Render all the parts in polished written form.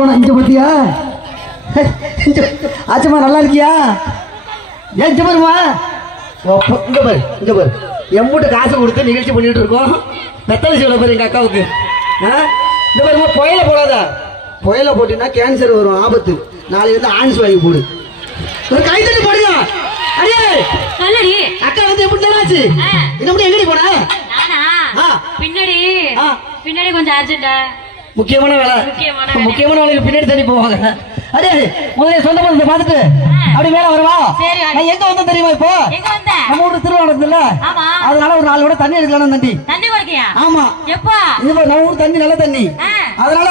ஆடுவானா இங்க பத்தியா ஆச்சம்மா நல்லா இருக்கியா ஏன் இங்க பாருமா இங்க பாரு எம்பூட்டு காசு கொடுத்து நிகழ்ச்சி பண்ணிட்டு இருக்கோம் பெத்தலை சொல்ல பாரு எங்க அக்காவுக்கு இந்த பாருமா புயல போடாத புயல போட்டினா கேன்சர் வரும் ஆபத்து நாளைக்கு வந்து ஆன்ஸ் வாங்கி போடு ஒரு கை தட்டி போடுங்க அடியே சொல்லடி அக்கா வந்து எப்படி தானாச்சு என்ன முடியும் எங்கடி போன நானா பின்னாடி கொஞ்சம் அர்ஜென்ட்டா முக்கியமான வேலை முக்கியமான வேலைக்கு பின்னாடி தண்ணி போவாங்க அடே முதல்ல சொந்த பந்தத்தை பார்த்துட்டு அப்படி மேல வருவா நான் எங்க வந்தேன் தெரியுமா இப்போ நம்ம ஊர் திருவாரூர் இல்ல அதனால ஒரு 4 விட தண்ணி எடுக்கலாம் தண்ணி குடிக்கியா ஆமா எப்பா இது நம்ம ஊர் தண்ணி நல்ல தண்ணி அதனால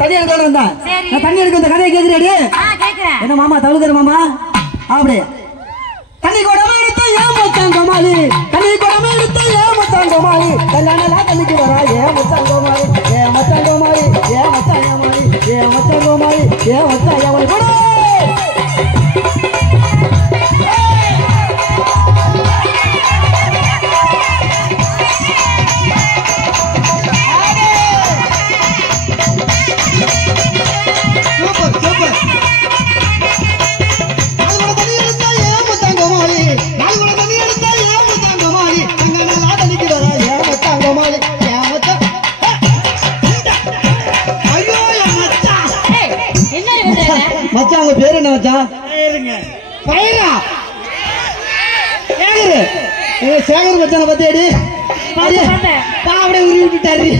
தண்ணி எடுக்கலாம் வந்தேன் நான் தண்ணி எடுக்க இந்த கதையை கேக்குறியடி என்ன மாமா தவிர்க்கிற மாமா அப்படி தண்ணி குடமா எடுத்தா ஏன் மச்சான் கோமாளி தண்ணி குடமா எடுத்தா ஏன் மச்சான் கோமாளி கல்யாணம் தண்ணிக்கு வரா ஏன் மச்சான் கோமாளி ஏன் மச்சான் கோமாளி ஏன் மச்சான் கோமாளி ஏன் மச்சான் கோமாளி ஏன் மச்சான் கோமாளி போடு மச்சான் உங்க பேரு என்ன மச்சான் பயிரா சேகர் மச்சான பத்தி அடி அப்படியே உருவி விட்டுட்டாரு